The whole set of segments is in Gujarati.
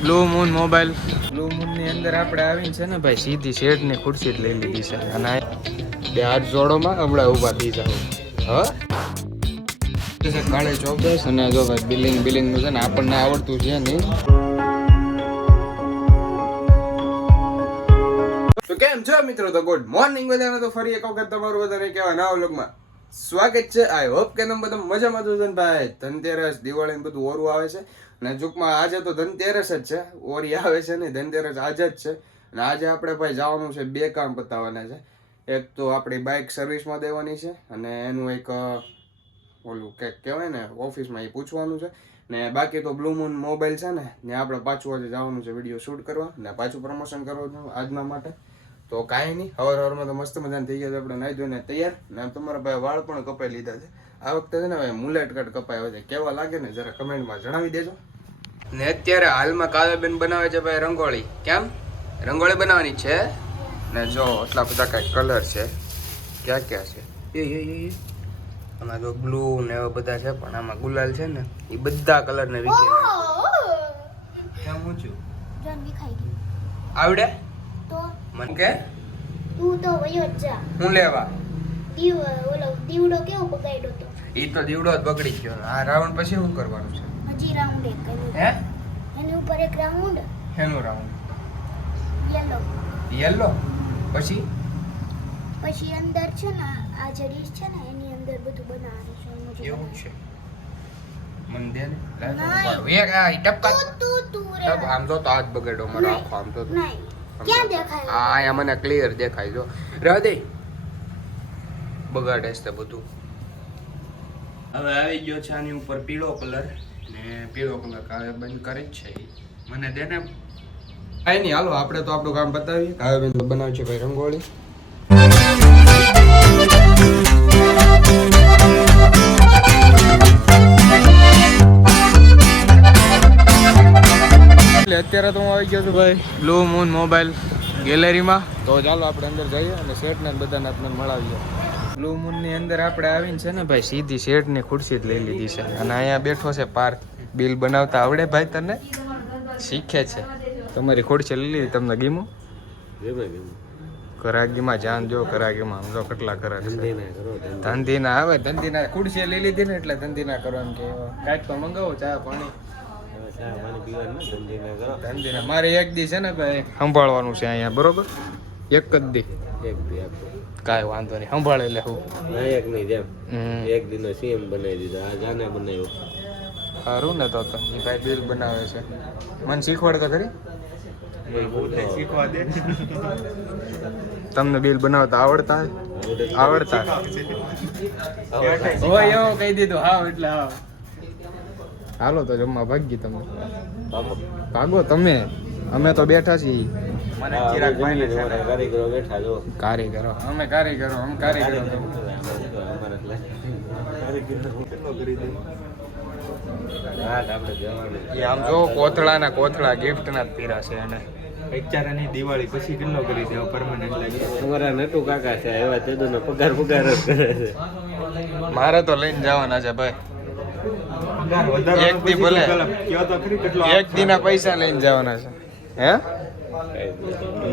બ્લુ મૂન મોબાઈલ બ્લુ મૂનની અંદર આપણે આવીને છે ને ભાઈ સીધી શેડની ખુરશી જ લઈ લીધી છે. અને બે હાથ જોડોમાં હમણાં ઊભા થઈ જાવ હા? કાળે ચોક્કસ અને જો ભાઈ બિલિંગ બિલિંગનું છે ને આપણને આવડતું છે નહીં તો કેમ છો મિત્રો? તો ગુડ મોર્નિંગ બધાને. તો ફરી એક વખત તમારું બધાને કહેવા નવા વ્લોગમાં. સ્વાગત છે. આઈ હોપ કે તમે બધા મજામાં છો ને ભાઈ. ધનતેરસ, દિવાળી ને બધું ઓરું આવે છે. અને ટૂંકમાં આજે તો ધનતેરસ જ છે. ઓરી આવે છે ને, ધનતેરસ આજે જ છે. અને આજે આપણે ભાઈ જવાનું છે બે કામ પતાવવાના છે. એક તો આપણી બાઇક સર્વિસમાં દેવાની છે અને એનું એક ઓલું કંઈક કહેવાય ને, ઓફિસમાં એ પૂછવાનું છે. ને બાકી તો બ્લુ મૂન મોબાઈલ છે ને ને આપણે પાછું આજે જવાનું છે વીડિયો શૂટ કરવા. ને પાછું પ્રમોશન કરવાનું આજના માટે. તો કાંઈ નહીં હવાર હવારમાં તો મસ્ત મજાને થઈ ગયા છે. આપણે નાહી ધોઈને તૈયાર. ને તમારા ભાઈ વાળ પણ કપાઈ લીધા છે. આ વખતે છે ને ભાઈ મુલેટ કટ કપાયો છે. કેવા લાગે ને, જરા કમેન્ટમાં જણાવી દેજો. ને અત્યારે હાલમાં કાવ્યબેન બનાવે છે ભાઈ રંગોળી. કેમ? રંગોળી બનાવવાની છે? ને જો એટલા બધા કાંઈક કલર છે. ક્યાં ક્યાં છે? એ એ એ એ. આમાં તો બ્લુ ને એવા બધા છે પણ આમાં ગુલાલ છે ને એ બધા કલર ને વીખી કેમ ગયું. આવડે? મને કે? તું તો વયો જ હું લેવા? ઓલો દીવડો કેવો બગાડ્યો તો? ઈ તો દીવડો જ બગડી ગયો. આ રાવણ પછી શું કરવાનું છે? હજી રાઉન્ડ એક કર્યું હે? એની ઉપર એક round yellow round yellow yellow પછી? પછી અંદર છે ને આ જે ડીશ છે ને એની અંદર બધું બનાવવાનું છે એવું છે. એક આ ટપકા. તું તું રે. આમ તો બગાડ્યો મારો આખો આમ તો તો. નહીં. ક્યાં દેખાય? આ મને ક્લિયર દેખાય જો. રાધે. બગાડે છે બધું. હવે આવી ગયો છે આની ઉપર પીળો કલર ને પીળો કલર કાવે બંધ કરી જ છે મને દે ને. કાંઈ નહીં, હાલો, આપણે તો આપણું કામ બતાવીએ. કાવે બંધ બનાવે છે ભાઈ રંગોળી. અત્યારે તો હું આવી ગયો છું ભાઈ બ્લુ મૂન મોબાઈલ ગેલેરીમાં તો ચાલો, આપણે અંદર જઈએ અને સેટને બધાને આપણે મળાવીએ. બ્લુ મૂનની અંદર આપણે આવીને છે ને ભાઈ સીધી શેઠની ખુરશી જ લઈ લીધી છે. અને અહીંયા બેઠો છે પાર્થ બિલ બનાવતા આવડે ભાઈ તને? શીખે છે. તમારી ખુરશી લઈ લીધી તમને ગીમું? કરાગીમાં જાન જો કરાગીમાં હમણાં કેટલા કરાગ છે. ધંધીના આવે ધંધીના. ખુરશી લઈ લીધી ને એટલે ધંધીના કરો એમ કે કાંઈક તો મંગાવો ચા પાણી. મારે એક દી છે ને ભાઈ સંભાળવાનું છે અહીંયા બરોબર? એક જ દી. કાંઈ વાંધો નહીં. સંભાળે લે હું. નાયક નહીં જેમ. એક દિન સીએમ બનાવી દીધો. આ જાને બનાવ્યો. સારું ને તો તો. એ ભાઈ બિલ બનાવે છે. મને શીખવાડ તો ખરી? તમને બિલ બનાવતા આવડતા? આવડતા? હોય એવું કહી દીધું. હા એટલે હા હાલો તો જમવા ભાગી તમે. ભાગો તમે. અમે તો બેઠા છીએ. કારીગરો બેઠા જો. કારીગરો. અમે કારીગરો અમે કારીગરો. તો આમ જો કોથળાના કોથળા ગિફ્ટના જ પીરા છે એને. બિચારાની દિવાળી પછી કેટલો કરી દેવો પરમાનન્ટ લાગી? અમારા નટુ કાકા છે એવા તેદોનો પગાર પગાર જ કરે છે. મારે તો લઈને જવાના છે ભાઈ. એક દી ભલે. તો એક દીના પૈસા લઈને જવાના છે. હે?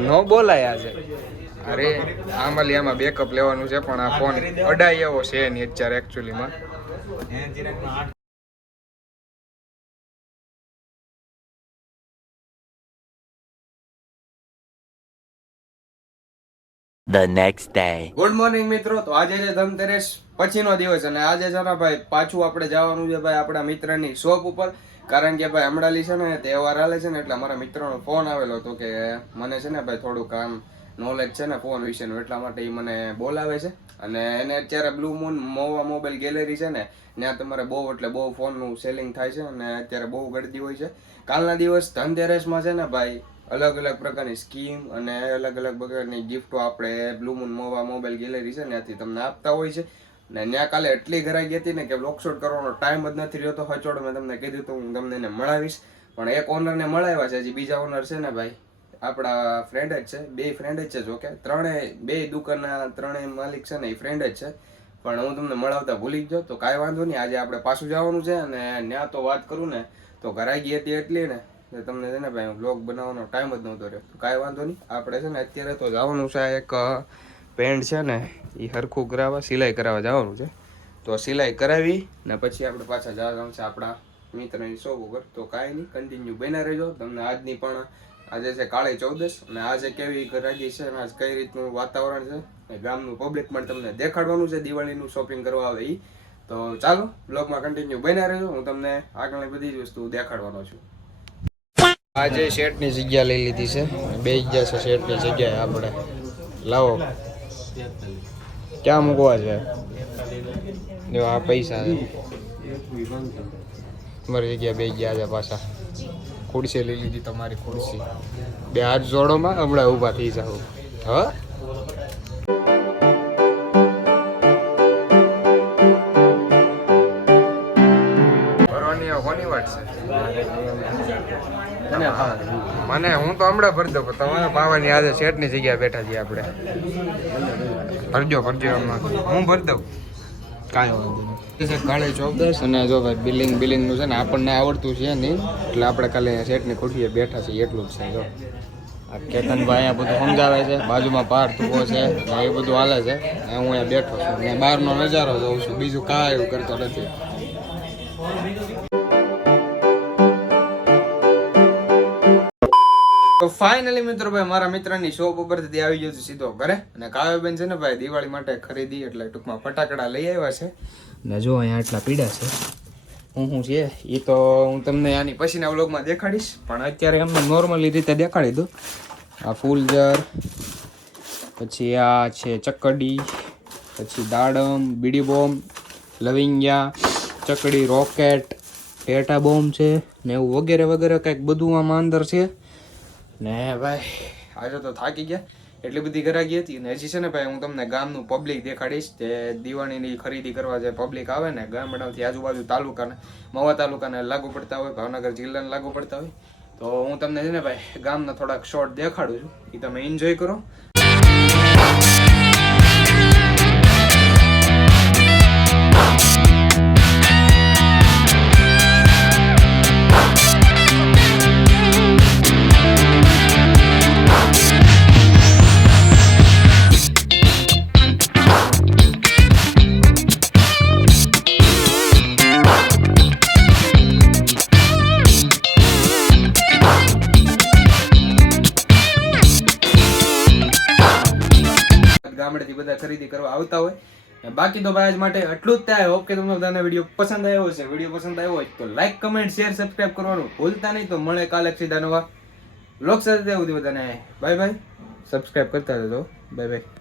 નો બોલાય આજે. અરે આમાં આમાં બેકઅપ લેવાનું છે પણ આ ફોન અડાઈ એવો છે નહીં અત્યારે એકચ્યુઅલીમાં the next day. Good morning મિત્રો. તો આજે છે ધનતેરસ પછીનો દિવસ અને આજે છે ને ભાઈ પાછું આપણે જવાનું છે ભાઈ આપણા મિત્રની શોપ ઉપર. કારણ કે ભાઈ હમણાંલી છે ને તહેવાર હાલે છે ને એટલે મારા મિત્રોનો ફોન આવેલો હતો કે મને છે ને ભાઈ થોડું કામ નોલેજ છે ને ફોન વિશેનું, એટલા માટે એ મને બોલાવે છે. અને એને અત્યારે બ્લુ મૂન મોવા મોબાઈલ ગેલેરી છે ને, ત્યાં તમારે બહુ એટલે બહુ ફોનનું સેલિંગ થાય છે અને અત્યારે બહુ ગળદી હોય છે. કાલના દિવસ ધનતેરસમાં છે ને ભાઈ અલગ અલગ પ્રકારની સ્કીમ અને અલગ અલગ પ્રકારની ગિફ્ટો આપણે બ્લુ મૂન મોવા મોબાઈલ ગેલેરી છે ત્યાંથી તમને આપતા હોય છે. ને ત્યાં કાલે એટલી ઘરાઈ હતી ને કે બ્લોક કરવાનો ટાઈમ જ નથી રહ્યો તો હચોડ મેં તમને કીધું તો હું તમને એને મળાવીશ. પણ એક ઓનરને મળાવ્યા છે, હજી બીજા ઓનર છે ને ભાઈ. આપણા ફ્રેન્ડ જ છે, બે ફ્રેન્ડ જ છે જોકે ત્રણેય બે દુકાનના ત્રણેય માલિક છે ને એ ફ્રેન્ડ જ છે. પણ હું તમને મળાવતા ભૂલી ગયો તો કાંઈ વાંધો નહીં, આજે આપણે પાછું જવાનું છે અને ત્યાં તો વાત કરું ને તો ઘરાઈ ગઈ હતી એટલી ને તમને છે ને ભાઈ બ્લોગ બનાવવાનો ટાઈમ જ નહોતો રહ્યો. કાંઈ વાંધો નહીં, આપણે છે ને અત્યારે તો જવાનું છે એક પેન્ટ છે ને એ હરખું કરાવવા, સિલાઈ કરાવવા જવાનું છે. તો સિલાઈ કરાવી ને પછી આપણે પાછા જવાનું છે આપણા મિત્રની શોપ ઉપર. તો કાંઈ નહીં કન્ટિન્યુ બન્યા રહેજો. તમને આજની પણ, આજે છે કાળી ચૌદસ અને આજે કેવી રાજી છે અને આજ કઈ રીતનું વાતાવરણ છે ગામનું પબ્લિક પણ તમને દેખાડવાનું છે. દિવાળીનું શોપિંગ કરવા આવે એ તો ચાલો બ્લોગમાં કન્ટિન્યુ બન્યા રહેજો. હું તમને આગળની બધી જ વસ્તુ દેખાડવાનો છું. આજે શેઠની જગ્યા લઈ લીધી છે. બે ગયા છે શેઠની જગ્યાએ આપણે. લાવો. ક્યાં મૂકવા છે? જો આ પૈસા મારી તમારી જગ્યા બે ગયા છે પાછા. ખુરશી લઈ લીધી તમારી ખુરશી. બે હાથ જોડોમાં હમણાં ઊભા થઈ જાઓ. હા? કોની વાત છે? મને હું તો હમણાં ભરી દઉં પણ તમારે પાવાની આજે શેઠની જગ્યાએ બેઠા છીએ આપણે. ભરજો ભરજો હું ભરી દઉં. કાંઈ વાંધો નહીં. કાળી ચોકદસ અને જો ભાઈ બિલિંગ, બિલિંગનું છે ને, આપણને આવડતું છે નહીં, એટલે આપણે કાલે શેઠની ખુરશીએ બેઠા છીએ, એટલું જ છે, જો. આ કેતનભાઈ અહીંયા બધું સમજાવે છે, બાજુમાં પાર તુકો છે એ બધું હાલે છે હું અહીંયા બેઠો છું, ને બહારનો નજારો જોઉં છું, બીજું કાંઈ એવું કરતો નથી. તો ફાઇનલી મિત્રો ભાઈ મારા મિત્રની શોપ ઉપરથી આવી ગયો છે સીધો ઘરે. અને કાવ્યબેન છે ને ભાઈ, દિવાળી માટે ખરીદી એટલે ટૂંકમાં ફટાકડા લઈ આવ્યા છે. ને જો અહીંયા આટલા પીડા છે. હું હું છે એ તો હું તમને આની પછીના વ્લોગમાં દેખાડીશ. પણ અત્યારે એમને નોર્મલી રીતે દેખાડી દઉં. આ ફૂલજર પછી આ છે ચકડી, પછી દાડમ, બીડી બોમ્બ, લવિંગિયા, ચકડી રોકેટ, પેટા બોમ્બ છે ને એવું વગેરે વગેરે કંઈક બધું આમાં અંદર છે. ને ભાઈ, આજે તો થાકી ગયા. એટલી બધી ગરાગી હતી ને હજી છે ને ભાઈ, હું તમને ગામનું પબ્લિક દેખાડીશ. જે દિવાળીની ખરીદી કરવા જે પબ્લિક આવે ને ગામડાથી આજુબાજુ તાલુકાને મવા તાલુકાને લાગુ પડતા હોય, ભાવનગર જિલ્લાને લાગુ પડતા હોય. તો હું તમને છે ને ભાઈ, ગામના થોડાક શોર્ટ દેખાડું છું. એ તમે એન્જોય કરો. બધા ખરીદી કરવા આવતા હોય. બાકી તો ભાઈ આજ માટે આટલું જ થાય. હોપ કે તમને બધાને વીડિયો પસંદ આવ્યો હશે. વીડિયો પસંદ આવ્યો હોય તો લાઈક કમેન્ટ શેર સબસ્ક્રાઈબ કરવાનું ભૂલતા નહીં. તો મળે કાલે સીધા નવા લોક સાથે. બધાને બાય બાય સબસ્ક્રાઈબ કરતા રહેજો. Bye bye